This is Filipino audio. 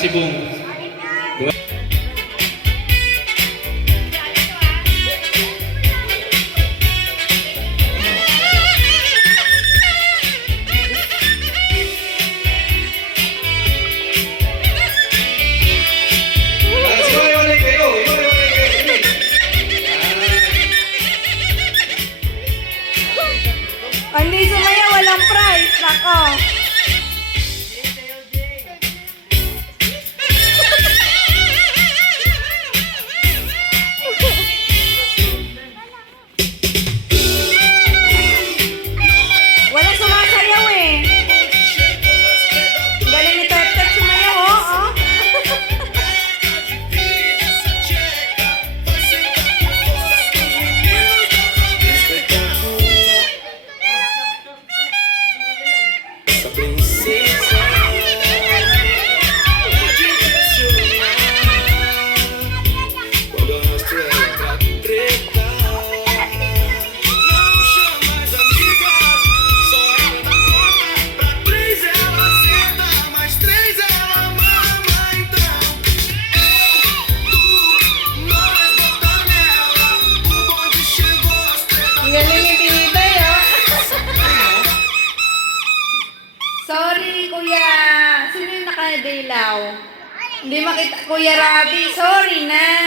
si Bong. Hindi sumaya, walang prize. Nako. Walang sumasayaw eh. Galing ni Tep-Tep sumayaw, oh. Galing ni Titay, oh. Sorry, Kuya. Sino yung nakadaylaw? Hindi makita. Kuya Rabi, sorry na.